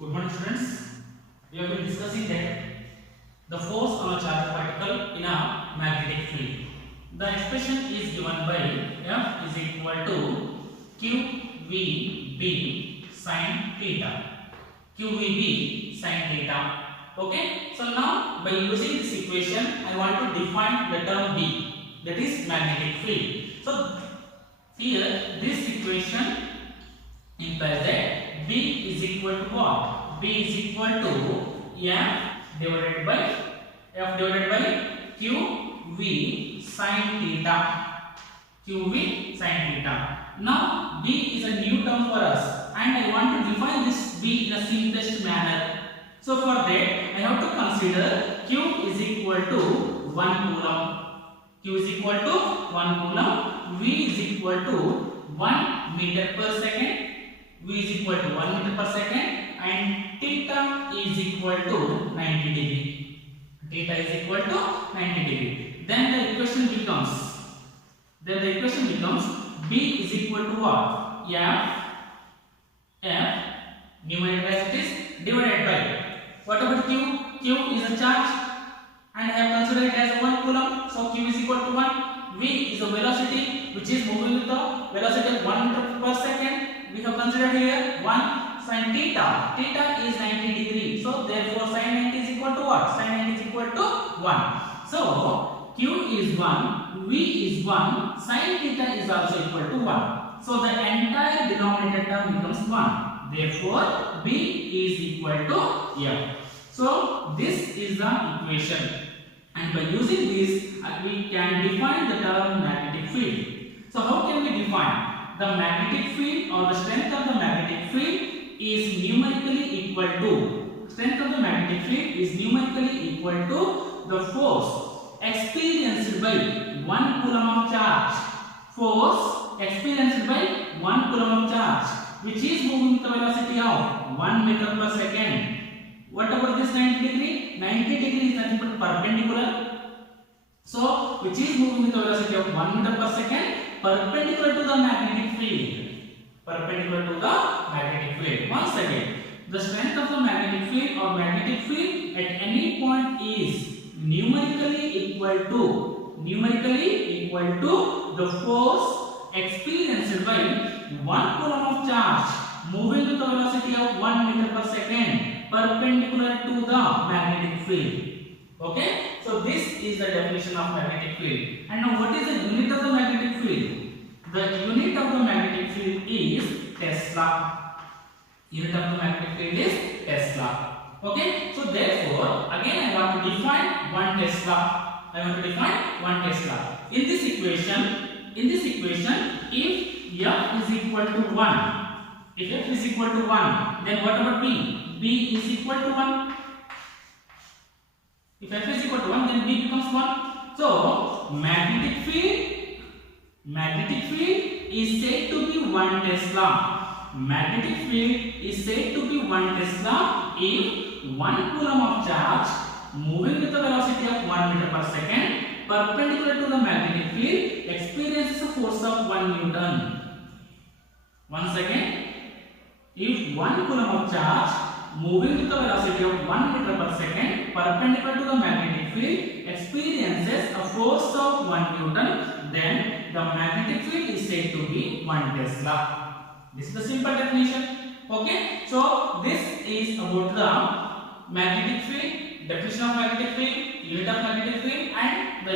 Good morning, students. We have been discussing that the force on a charged particle in a magnetic field. The expression is given by F is equal to QVB sin theta. QVB sin theta. Okay. So now by using this equation, I want to define the term B, that is magnetic field. So here this equation implies that B is equal to what? B is equal to F divided by QV sin theta. QV sin theta. Now B is a new term for us and I want to define this B in a simplest manner. So for that I have to consider Q is equal to 1 coulomb. Q is equal to 1 coulomb. V is equal to 1 meter per second. V is equal to 1 meter per second and theta is equal to 90 degree. Theta is equal to 90 degree. Then the equation becomes B is equal to what? F numerator as it is divided by what about Q? Q is a charge and I have considered it as 1 coulomb. So Q is equal to 1. V is a velocity which is moving with the velocity of 1 meter per second. We have considered here 1 sin theta. Theta is 90 degree. So therefore sin 90 is equal to what? Sin 90 is equal to 1. So Q is 1, V is 1, sin theta is also equal to 1. So the entire denominator term becomes 1. Therefore B is equal to F. So this is the equation. And by using this we can define the term magnetic field. So how can we define? The magnetic field or the strength of the magnetic field is numerically equal to the force experienced by 1 coulomb of charge. Force experienced by 1 coulomb of charge which is moving with the velocity of 1 meter per second. What about this 90 degree? 90 degree is nothing but perpendicular. So which is moving with the velocity of 1 meter per second perpendicular to the magnetic field. Once again, the strength of the magnetic field or magnetic field at any point is numerically equal to the force experienced by 1 coulomb of charge moving with the velocity of 1 meter per second perpendicular to the magnetic field. Okay, so this is the definition of magnetic field. And now what is the unit of the magnetic field? The unit of the magnetic field is Tesla. Unit of the magnetic field is Tesla. Okay, so therefore again I want to define 1 Tesla. In this equation, if F is equal to 1, then what about B? B is equal to 1. If F is equal to 1, then B becomes 1. So magnetic field is said to be 1 Tesla. Magnetic field is said to be 1 Tesla if 1 coulomb of charge moving with the velocity of 1 meter per second perpendicular to the magnetic field experiences a force of 1 Newton. Once again, if 1 coulomb of charge moving with the velocity of 1 meter per second perpendicular to the magnetic field experiences a force of 1 Newton, then the magnetic field is said to be 1 Tesla. This is the simple definition. Okay, so this is about the magnetic field, definition of magnetic field, unit of magnetic field, and the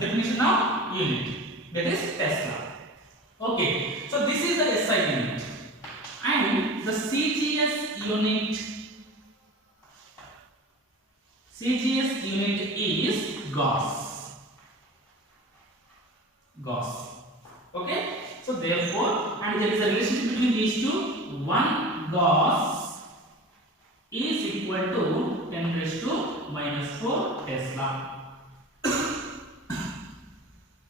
definition of unit, that is Tesla. Okay, so this is the SI unit, and the CGS unit is Gauss. Okay, so therefore, and there is a relationship between these two. 1 Gauss is equal to 10 raised to minus 4 Tesla.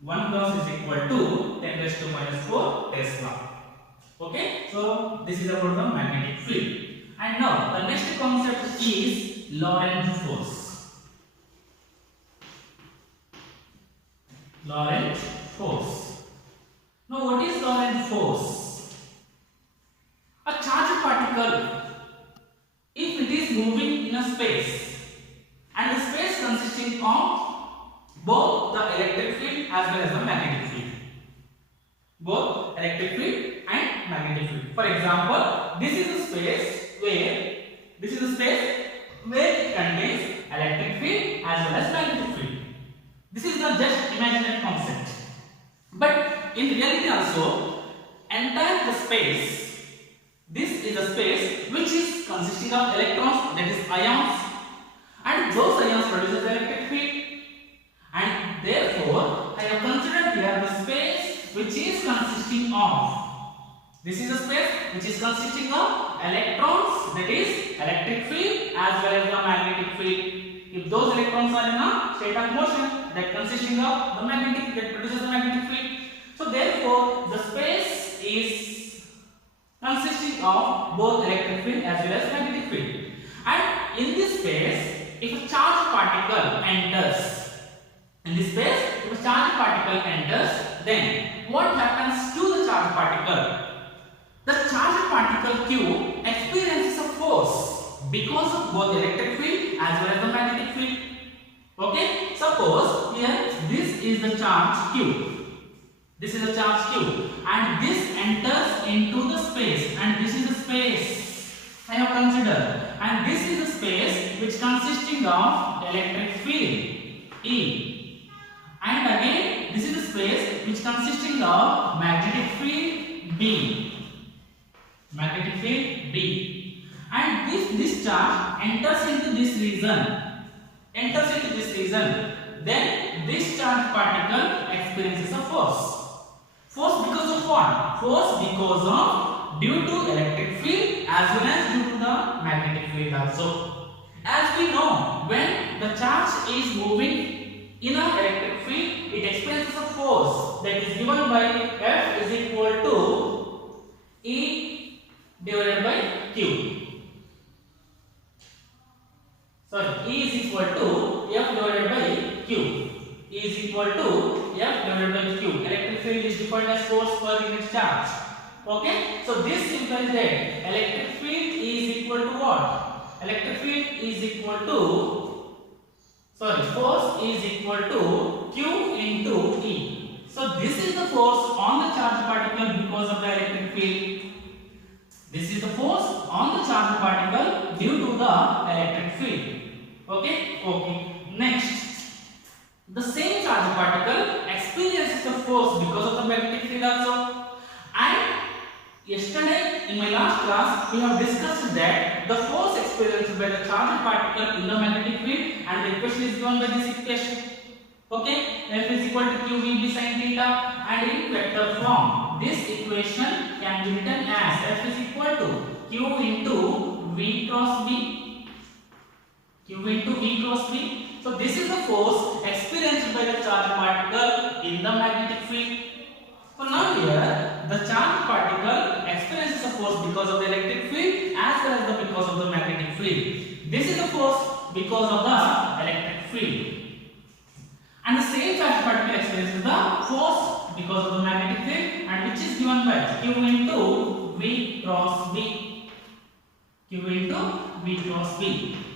1 Gauss is equal to 10 raised to minus 4 Tesla. Okay, so this is about the magnetic field. And now the next concept is Lorentz force. Now what is Lorentz force? A charged particle both electric field and magnetic field. For example, this is a space where it contains electric field as well as magnetic field. This is not just imaginary concept, but in reality also, entire the space, this is a space which is consisting of electrons, that is ions, and those ions produces electric field, and therefore I have considered here the space which is consisting of, this is a space which is consisting of electrons, that is electric field as well as the magnetic field. If those electrons are in a state of motion, that consisting of the magnetic, that produces the magnetic field. So therefore the space is consisting of both electric field as well as magnetic field. And in this space, if a charged particle enters, then what happens to the charged particle? The charged particle Q experiences a force because of both electric field as well as the magnetic field. Okay, suppose here this is the charge Q. This is a charge Q, and this enters into the space, and this is the space I have considered, and this is the space which consisting of electric field E, and again this is the space which consisting of magnetic field B. And this charge enters into this region, then this charged particle experiences a force. Force because of what? Force because of due to electric field as well as due to the magnetic field also. As we know, when the charge is moving in an electric field, it experiences a force that is given by F is equal to E divided by Q. E is equal to F divided by Q. E is equal to F divided by Q. Electric field is defined as force per unit charge. Okay? So this implies that electric field is equal to what? Electric field is equal to, force is equal to Q into E. So this is the force on the charged particle because of the electric field. This is the force on the charged particle due to the electric field. Okay. Next, the same charged particle experiences the force because of the magnetic field also. And yesterday in my last class we have discussed that the force experienced by the charged particle in the magnetic field, and the equation is given by this equation. Okay, F is equal to QVB sin theta, and in vector form this equation can be written as F is equal to Q into V cross B. So this is the force experienced by the charged particle in the magnetic field. So now here the charged particle experiences a force because of the electric field as well as because of the magnetic field. This is the force because of the electric field. And the same charged particle experiences the force because of the magnetic field, and which is given by Q into V cross B.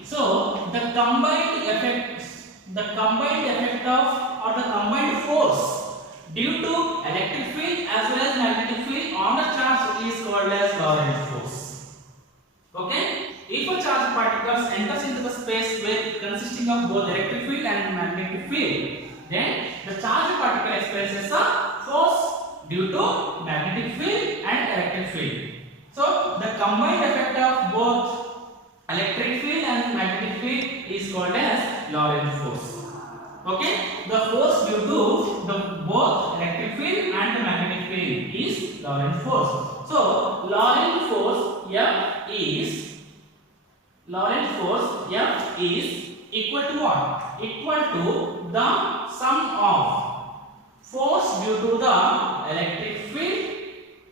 So the combined effect of, or the combined force due to electric field as well as magnetic field on the charge is called as Lorentz force. Okay? If a charged particles enters into the space with consisting of both electric field and magnetic field, then the charged particle experiences a force due to magnetic field and electric field. So the combined effect of both electric field and magnetic field is called as Lorentz force. Okay, the force due to the both electric field and the magnetic field is Lorentz force. So Lorentz force F is equal to what? Equal to the sum of force due to the electric field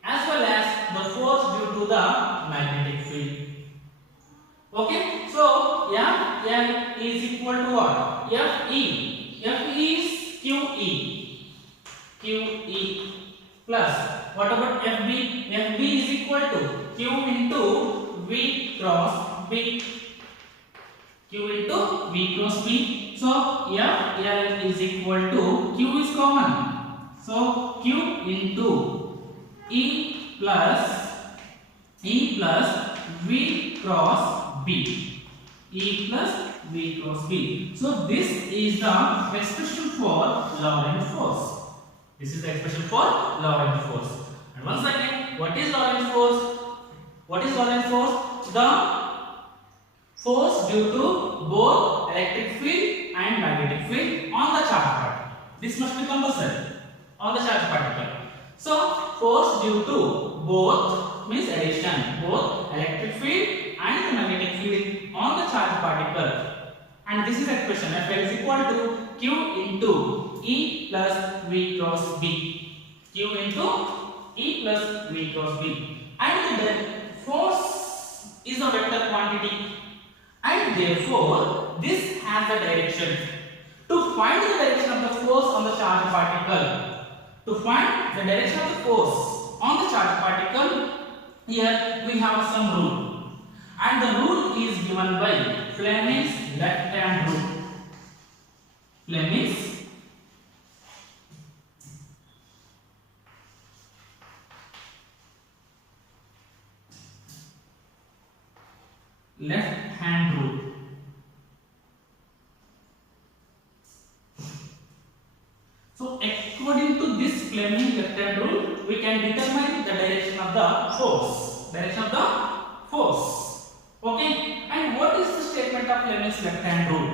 as well as the force due to the magnetic field. Okay, so F is equal to what? F is QE plus what about FB? FB is equal to Q into V cross B. So F is equal to Q is common. So Q into E plus V cross B. E plus V cross B. So this is the expression for Lorentz force. This is the expression for Lorentz force. And once again, what is Lorentz force? What is Lorentz force? The force due to both electric field and magnetic field on the charged particle. This must be compulsory on the charged particle. So force due to both means addition, both electric field and the magnetic field on the charged particle. And this is expression Fl is equal to Q into E plus V cross B. Q into E plus V cross B. And the force is a vector quantity. And therefore, this has a direction. To find the direction of the force on the charged particle, to find the direction of the force on the charged particle, here we have some rule. And the rule is given by Fleming's left hand rule. Fleming's left hand rule. So according to this Fleming left hand rule, we can determine the direction of the force. Direction of the force. Okay. And what is the statement of Fleming's left hand rule?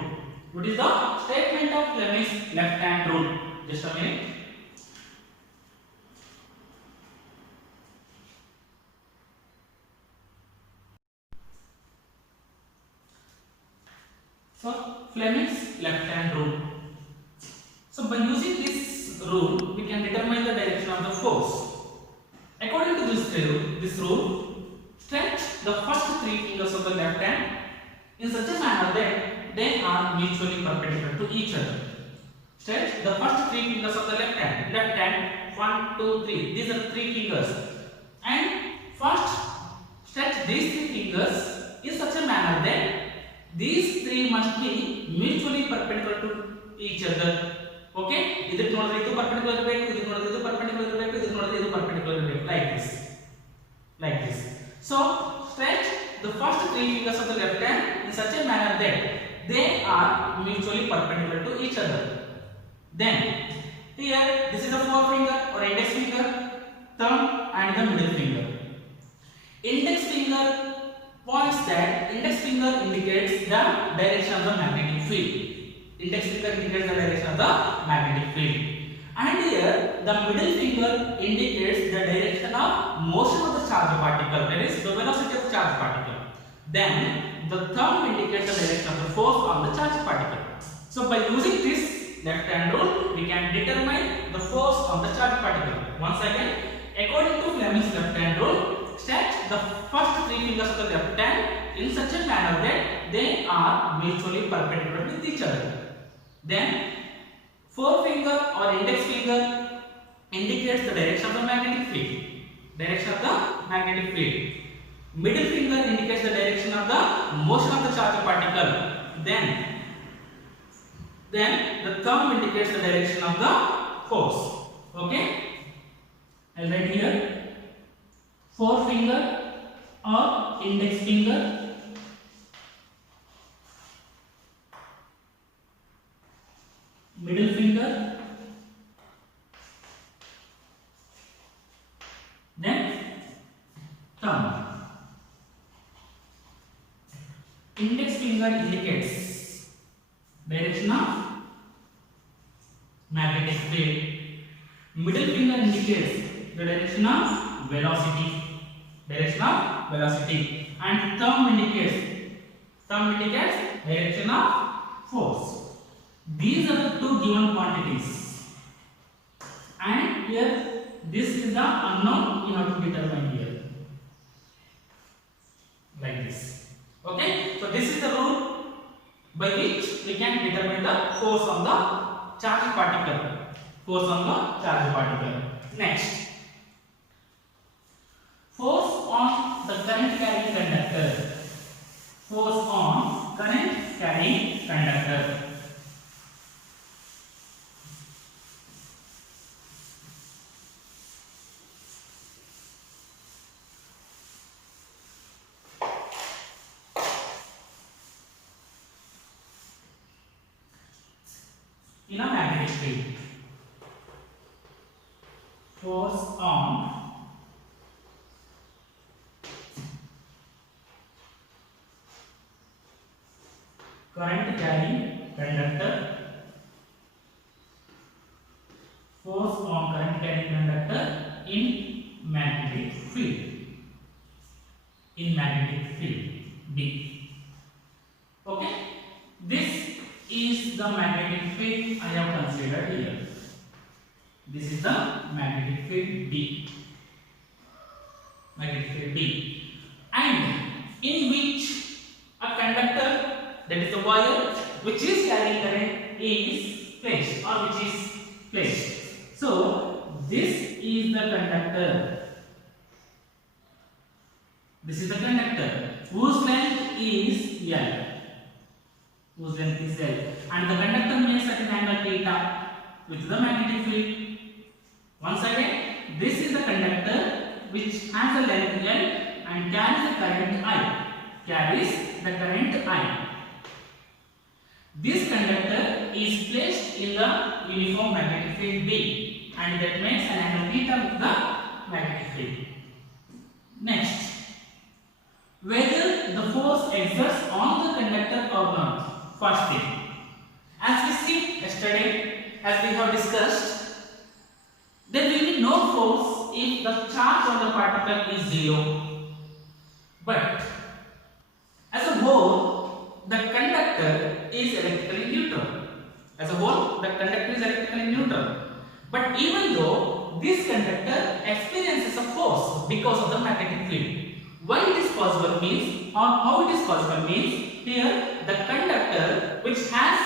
What is the statement of Fleming's left hand rule? Just a minute. So Fleming's left hand rule. So by using this rule, we can determine the direction of the force. According to this rule, stretch the first three fingers of the left hand in such a manner that they are mutually perpendicular to each other. Stretch the first three fingers of the left hand. Left hand, 1, 2, 3. These are three fingers. And first, stretch these three fingers in such a manner that these three must be mutually perpendicular to each other. Okay? Either ಇದು perpendicular ಇರಬೇಕು, ಇದು perpendicular ಇರಬೇಕು, ಇದು perpendicular ಇರಬೇಕು. Like this. So stretch the first three fingers of the left hand in such a manner that they are mutually perpendicular to each other. Then here this is the forefinger or index finger, thumb and the middle finger. Index finger points that index finger indicates the direction of the magnetic field. Index finger indicates the direction of the magnetic field. And here the middle finger indicates the direction of motion of the charged particle, that is the velocity of the charged particle. Then the thumb indicates the direction of the force on the charged particle. So by using this left hand rule, we can determine the force on the charged particle. Once again, according to Fleming's left hand rule, stretch the first three fingers of the left hand in such a manner that they are mutually perpendicular with each other. Then forefinger or index finger indicates the direction of the magnetic field. Direction of the magnetic field. Middle finger indicates the direction of the motion of the charged particle. Then the thumb indicates the direction of the force. Okay? I'll write here forefinger or index finger, middle finger, then thumb. Index finger indicates direction of magnetic field. Middle finger indicates the direction of velocity. Direction of velocity. And thumb indicates direction of force. These are the two given quantities. And here this is the unknown you have to determine here. Like this. Okay? So this is the rule by which we can determine the force on the charged particle. Force on the charged particle. Next. Force on the current carrying conductor. Force on current carrying conductor. in a magnetic field. Force on current carrying conductor. Force on current carrying conductor in magnetic field. In magnetic field B. Okay, this is the magnetic field I have considered here. This is the magnetic field B. Magnetic field B, and in which a conductor, that is the wire which is carrying current, is placed, or which is placed. So this is the conductor. This is the conductor whose length is L. Whose length is L, and the conductor makes at an angle theta with the magnetic field. Once again, this is the conductor which has a length L and carries the current I. Carries the current I. This conductor is placed in the uniform magnetic field B, and that makes an angle theta with the magnetic field. Next, whether the force exerts on the conductor or not. First thing, as we see yesterday, as we have discussed, there will be no force if the charge on the particle is 0. But as a whole, the conductor is electrically neutral. As a whole, the conductor is electrically neutral. But even though this conductor experiences a force because of the magnetic field, why it is possible means, or how it is possible means, here the conductor which has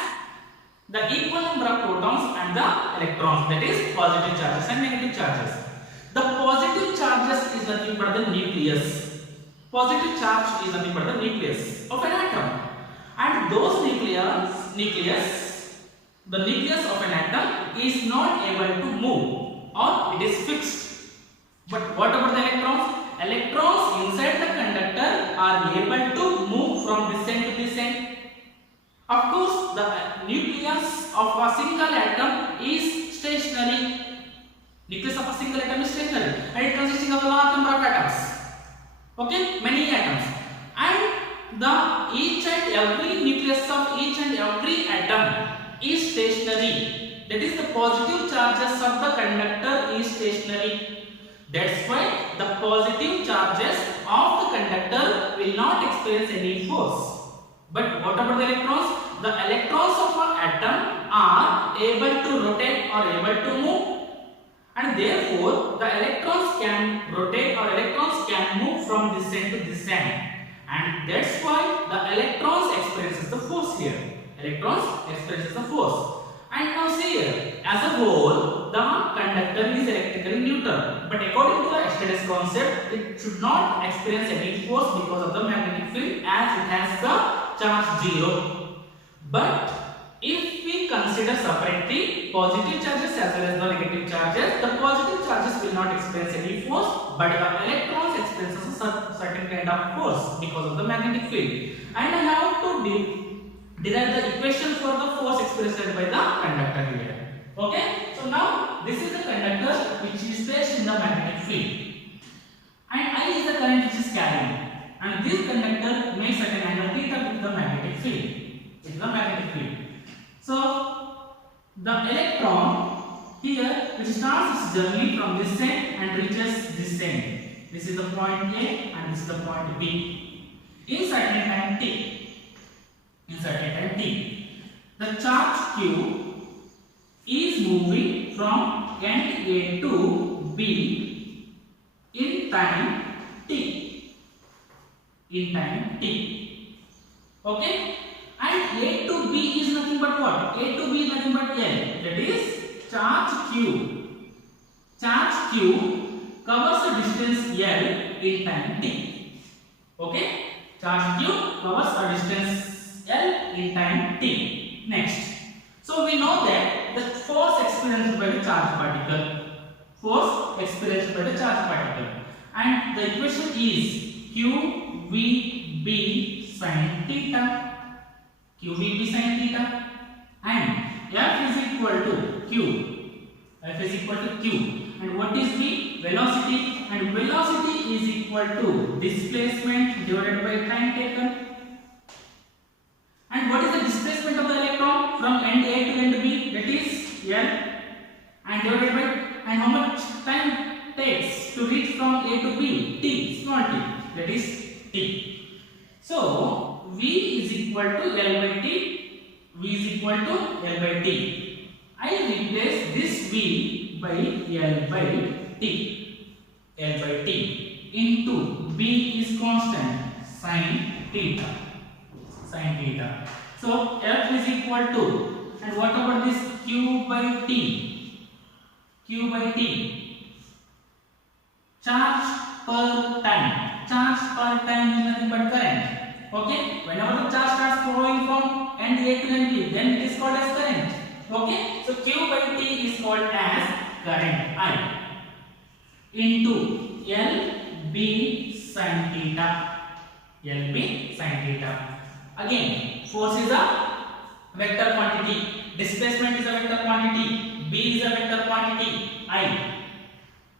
the equal number of protons and the electrons, that is positive charges and negative charges. The positive charges is nothing but the nucleus. Positive charge is nothing but the nucleus of an atom, and those the nucleus of an atom is not able to move, or it is fixed. But what about the electrons? Electrons inside the conductor are able to move from this end to this end. Of course, the nucleus of a single atom is stationary. Nucleus of a single atom is stationary, and it consisting of a large number of atoms. Okay, many atoms, and the each and every nucleus of each and every atom is stationary. That is, the positive charges of the conductor is stationary. That's why the positive charges of the conductor will not experience any force. But what about the electrons? The electrons of an atom are able to rotate or able to move, and therefore the electrons can rotate or electrons can move from this end to this end, and that's why the electrons experiences the force here. Electrons experiences the force. And now see here, as a whole, the conductor is electrically neutral. But according to the yesterday's concept, it should not experience any force because of the magnetic field, as it has the charge 0. But if we consider separately positive charges as well as the negative charges, the positive charges will not experience any force, but the electrons experiences a certain kind of force because of the magnetic field. And I have to derive the equation for the force experienced by the conductor here. Okay, so now this is the conductor which is placed in the magnetic field, and I is the current which is carrying, and this conductor makes an angle theta with the magnetic field. It is the magnetic field. So the electron here, which starts its journey from this end and reaches this end. This is the point A and this is the point B. In certain time t. In certain time t, the charge Q is moving from end A to B in time t. In time t. Okay? And A to B is nothing but what? A to B is nothing but L. That is charge Q. Charge Q covers the distance L in time t. Okay? Charge Q covers a distance L in time t. Next, so we know that the force experienced by the charge particle, force experienced by the charge particle, and the equation is QVB sin theta, QVB sin theta, and F is equal to Q. F is equal to Q. And what is V? Velocity. And velocity is equal to displacement divided by time taken. And what is the displacement of the electron from end A to end B? That is L. And divided by, and how much time takes to reach from A to B? T, small t. That is T. So V is equal to L by T. V is equal to L by T. I replace this V by L by T. L by T into B is constant, sin theta. Sin theta. So F is equal to, and what about this Q by T? Q by T. Charge per time. Charge per time is nothing but current. Okay? Whenever the charge starts flowing from end A to end B, then it is called as current. Okay? So Q by T is called as current I into L B sin theta. L B sin theta. Again, force is a vector quantity, displacement is a vector quantity, B is a vector quantity, I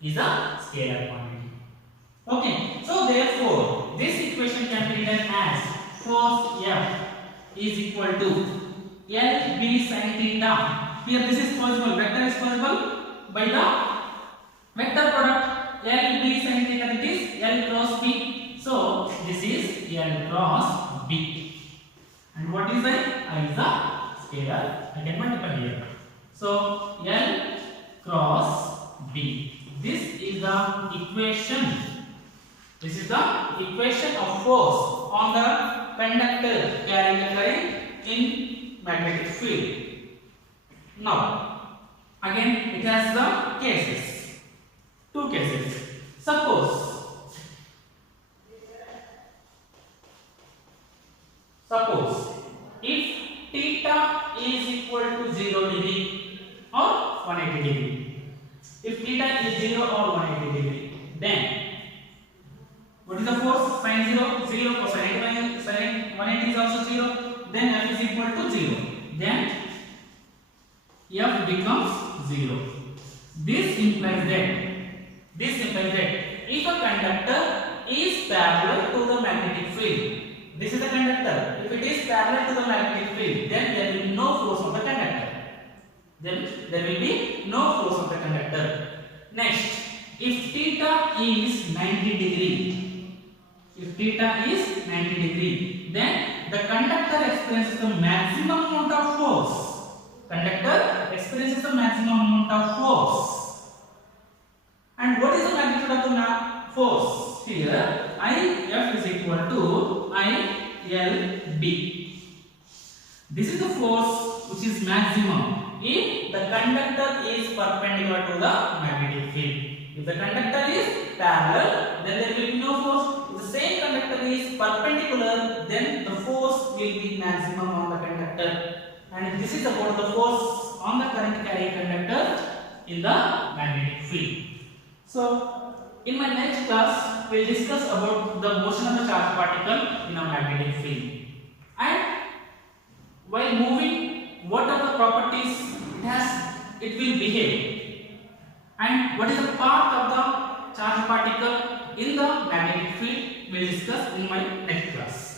is a scalar quantity. Okay, so therefore this equation can be written as force F is equal to L B sin theta. Here this is possible, vector is possible by the vector product L B sin theta, that is L cross B. So this is L cross B. And what is I? I is a scalar. I can multiply here. So L cross B. This is the equation. This is the equation of force on the conductor carrying the current in magnetic field. Now, again it has the cases. Two cases. Suppose if theta is equal to 0 degree or 180 degree. If theta is 0 or 180 degree, then what is the force? Sin 0, 0 cosine 180 is also 0. Then F is equal to 0. Then F becomes 0. This implies that if a conductor is parallel to the magnetic field, this is the conductor. If it is parallel to the magnetic field, then there will be no force on the conductor. Next, if theta is 90 degree, then the conductor experiences the maximum amount of force. And what is the magnitude of the force? Here, F is equal to ILB. This is the force which is maximum if the conductor is perpendicular to the magnetic field. If the conductor is parallel, then there will be no force. If the same conductor is perpendicular, then the force will be maximum on the conductor. And this is about the force on the current carrying conductor in the magnetic field. So, in my next class, we will discuss about the motion of the charged particle in a magnetic field. And while moving, what are the properties it will behave, and what is the part of the charged particle in the magnetic field, we will discuss in my next class.